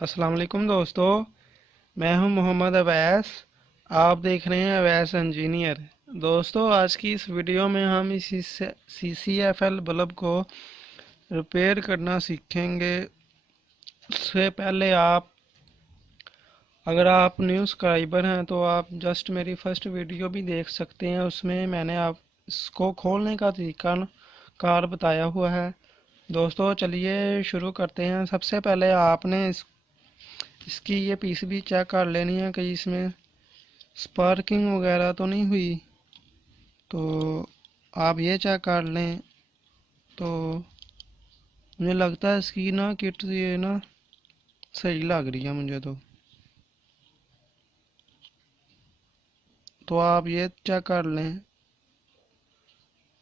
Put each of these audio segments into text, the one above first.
अस्सलाम वालेकुम दोस्तों। मैं हूं मोहम्मद अवैस। आप देख रहे हैं अवैस इंजीनियर। दोस्तों, आज की इस वीडियो में हम इस CCFL बल्ब को रिपेयर करना सीखेंगे। उससे पहले अगर आप न्यू सब्सक्राइबर हैं तो आप जस्ट मेरी फर्स्ट वीडियो भी देख सकते हैं। उसमें मैंने आप इसको खोलने का तरीका कार बताया हुआ है। दोस्तों, चलिए शुरू करते हैं। सबसे पहले आपने इसकी ये पीसीबी चेक कर लेनी है कि इसमें स्पार्किंग वगैरह तो नहीं हुई। तो आप ये चेक कर लें। तो मुझे लगता है इसकी ना किट ये ना सही लग रही है मुझे तो आप ये चेक कर लें।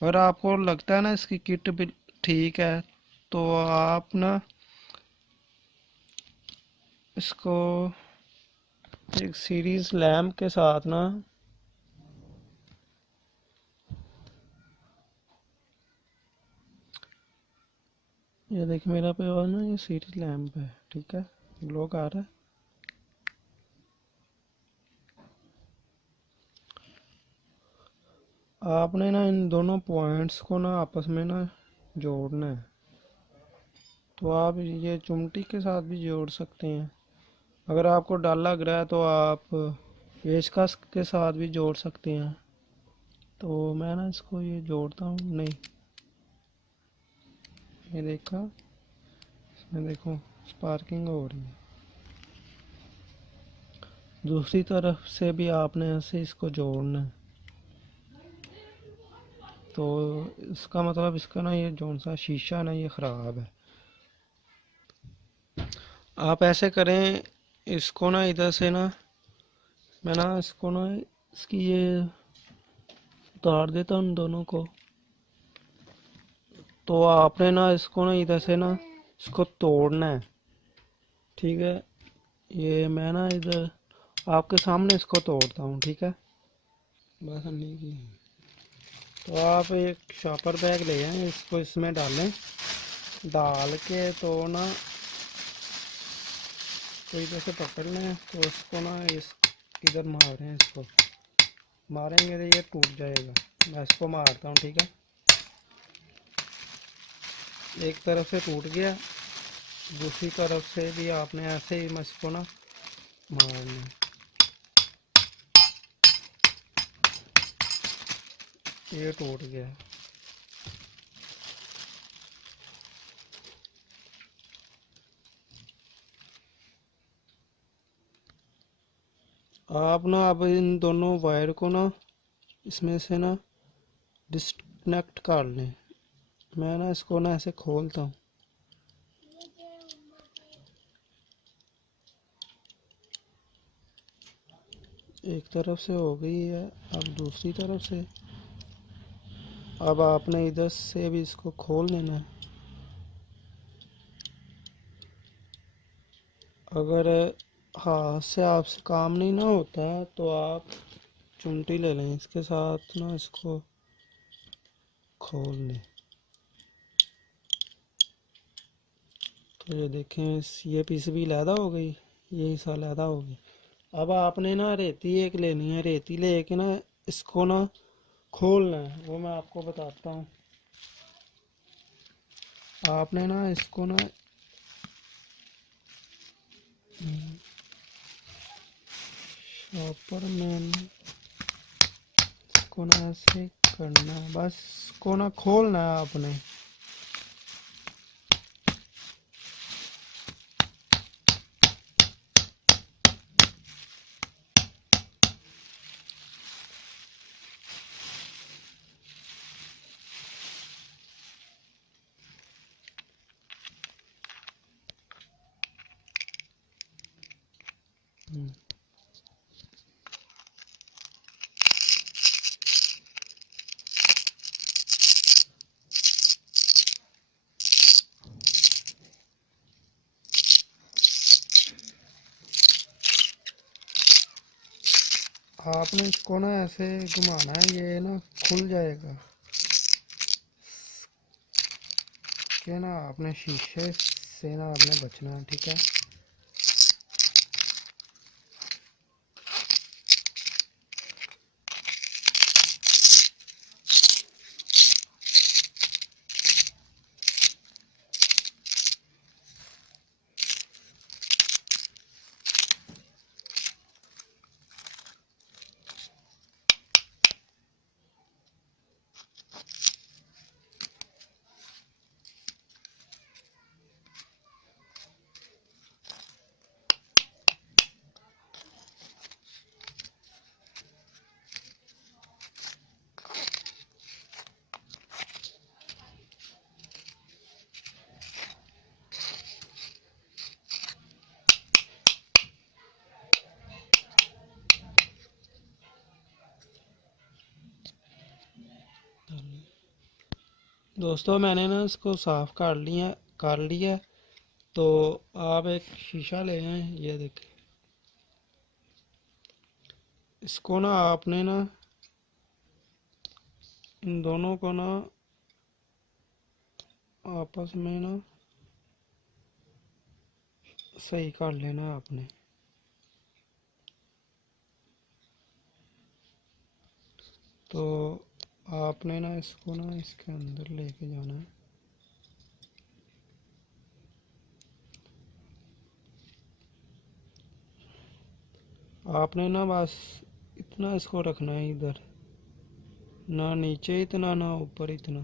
अगर आपको लगता है ना इसकी किट भी ठीक है तो आप ना इसको एक सीरीज लैम्प के साथ ना ये देखिए मेरा पे और ना ये सीरीज लैम्प है, ठीक है, ग्लो कर रहा है। आपने ना इन दोनों पॉइंट्स को ना आपस में ना जोड़ना है। तो आप ये चुमटी के साथ भी जोड़ सकते हैं। अगर आपको डर लग रहा है तो आप पेचकस के साथ भी जोड़ सकते हैं। तो मैं ना इसको ये जोड़ता हूँ। नहीं, ये देखा, इसमें देखो स्पार्किंग हो रही है। दूसरी तरफ से भी आपने ऐसे इसको जोड़ना है। तो इसका मतलब इसका ना ये जोन सा शीशा ना ये ख़राब है। आप ऐसे करें, इसको ना इधर से ना मैं ना इसको ना इसकी ये उतार देता हूँ दोनों को। तो आपने ना इसको ना इधर से ना इसको तोड़ना है, ठीक है। ये मैं ना इधर आपके सामने इसको तोड़ता हूँ, ठीक है। बस अन्नी की तो आप एक शॉपर बैग ले आए, इसको इसमें डालें। डाल के तो ना तो इधर से पकड़ लें। तो इसको ना इस इधर मारें, इसको मारेंगे तो ये टूट जाएगा। मैं इसको मारता हूँ, ठीक है। एक तरफ से टूट गया, दूसरी तरफ से भी आपने ऐसे ही इसको ना मारना। ये टूट गया। आप ना अब इन दोनों वायर को ना इसमें से ना डिस्कनेक्ट कर लें। मैं ना इसको ना ऐसे खोलता हूँ। एक तरफ से हो गई है, अब दूसरी तरफ से। अब आपने इधर से भी इसको खोल लेना है। अगर हाथ से आपसे काम नहीं ना होता है तो आप चुमटी ले लें, इसके साथ ना इसको खोल लें। तो ये देखें, ये पीसीबी लैदा हो गई, ये हिस्सा लैदा हो गई। अब आपने ना रेती एक लेनी है। रेती लेके ना इसको ना खोलना है, वो मैं आपको बताता हूँ। आपने ना इसको ना शॉपर में इसको ना ऐसे करना है, बस इसको ना खोलना है आपने। आपने इसको ना ऐसे घुमाना है, ये ना खुल जाएगा। के ना आपने शीशे से ना आपने बचना है, ठीक है। दोस्तों मैंने ना इसको साफ कर लिया। तो आप एक शीशा ले आए, ये देखें। इसको ना आपने ना इन दोनों को ना आपस में ना सही कर लेना आपने। तो आपने ना इसको ना इसके अंदर लेके जाना है। आपने ना बस इतना इसको रखना है इधर, ना नीचे इतना ना ऊपर इतना।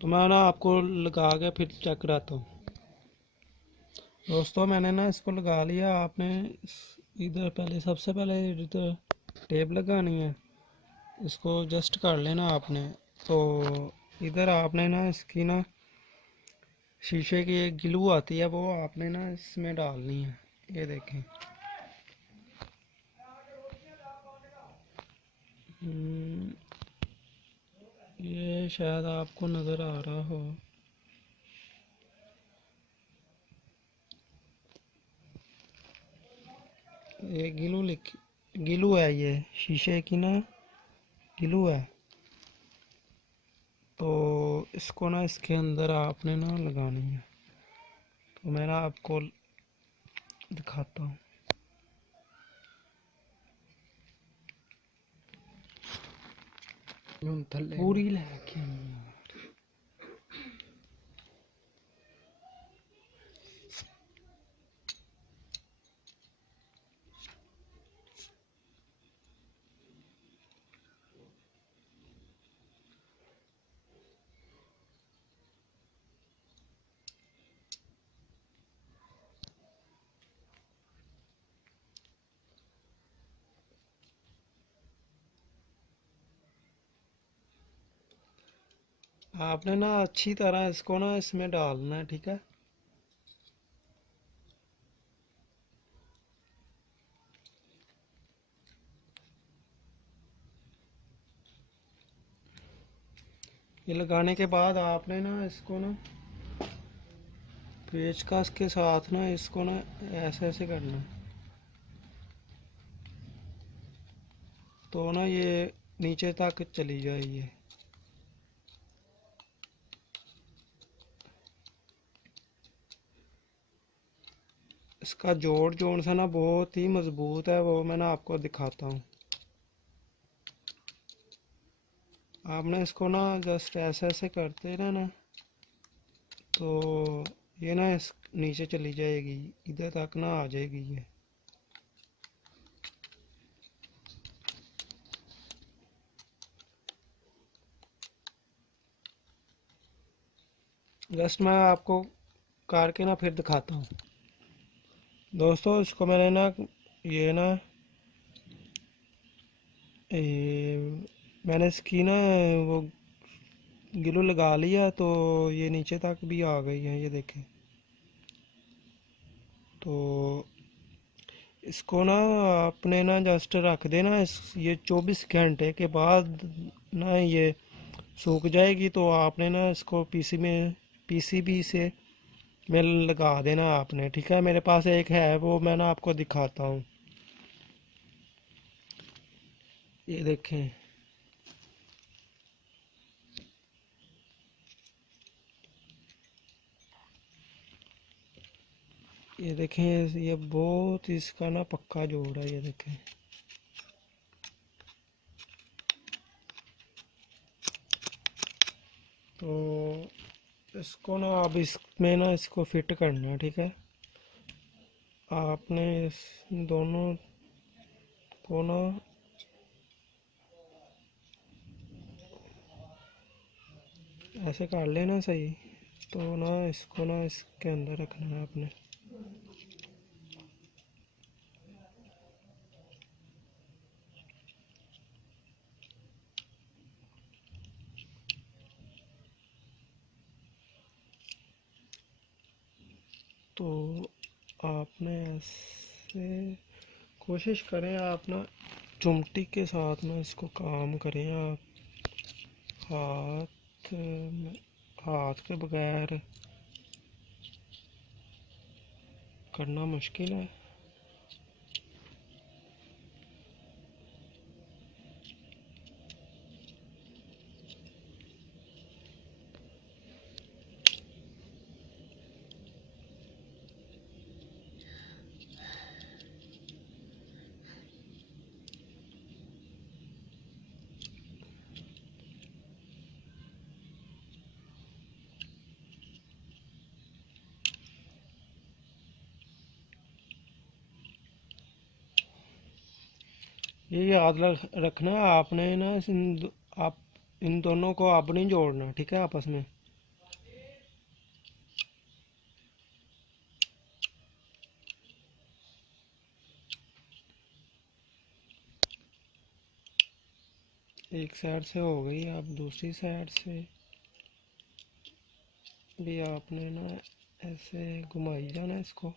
तो मैं ना आपको लगा के फिर चेक कराता हूँ। दोस्तों मैंने ना इसको लगा लिया। आपने इधर पहले सबसे पहले इधर टेप लगानी है, इसको जस्ट कर लेना आपने। तो इधर आपने ना इसकी ना शीशे की एक ग्लू आती है, वो आपने ना इसमें डालनी है। ये देखें। हम्म, ये शायद आपको नज़र आ रहा हो। ये गिलू है, ये शीशे की ना गिलू है। तो इसको ना इसके अंदर आपने ना लगानी है। तो मैं ना आपको दिखाता हूँ। पूरी लेके आपने ना अच्छी तरह इसको ना इसमें डालना है, ठीक है। ये लगाने के बाद आपने ना इसको ना पेचकस के साथ ना इसको ना ऐसे ऐसे करना है। तो ना ये नीचे तक चली जाएगी। इसका जोड़ जोड़ सा ना बहुत ही मजबूत है, वो मैं ना आपको दिखाता हूँ। आपने इसको ना जस्ट ऐसे ऐसे करते रहना, तो ये ना इस नीचे चली जाएगी, इधर तक ना आ जाएगी ये। जस्ट मैं आपको करके ना फिर दिखाता हूँ। दोस्तों इसको मैंने ना ये ना मैंने इसकी ना वो ग्लू लगा लिया, तो ये नीचे तक भी आ गई है, ये देखें। तो इसको ना आपने ना जस्ट रख देना ये 24 घंटे के बाद ना ये सूख जाएगी। तो आपने ना इसको पीसीबी से में लगा देना आपने, ठीक है। मेरे पास एक है, वो मैं ना आपको दिखाता हूँ। ये देखें। ये देखें, ये बहुत इसका ना पक्का जोड़ है, ये देखें। तो इसको ना अब इसमें ना इसको फिट करना है, ठीक है। आपने इस दोनों को ना ऐसे कर लेना सही। तो ना इसको ना इसके अंदर रखना है आपने। तो आपने ऐसे कोशिश करें आप ना चुमटी के साथ ना इसको काम करें आप। हाथ हाथ के बगैर करना मुश्किल है। ये याद रखना आपने ना आप इन दोनों को आप नहीं जोड़ना, ठीक है, आपस में। एक साइड से हो गई, आप दूसरी साइड से भी आपने ना ऐसे घुमाई जाना इसको।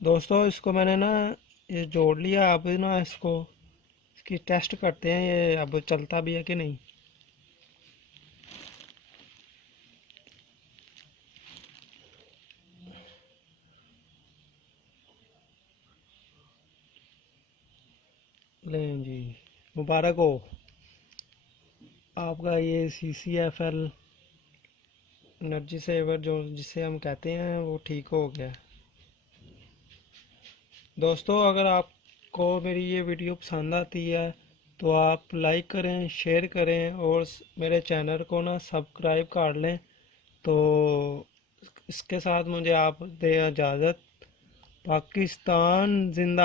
दोस्तों इसको मैंने ना ये जोड़ लिया। अब ना इसको इसकी टेस्ट करते हैं ये अब चलता भी है कि नहीं। लें जी, मुबारक हो, आपका ये CCFL एनर्जी सेवर जो जिसे हम कहते हैं वो ठीक हो गया। दोस्तों अगर आपको मेरी ये वीडियो पसंद आती है तो आप लाइक करें, शेयर करें और मेरे चैनल को ना सब्सक्राइब कर लें। तो इसके साथ मुझे आप दें इजाज़त। पाकिस्तान जिंदा।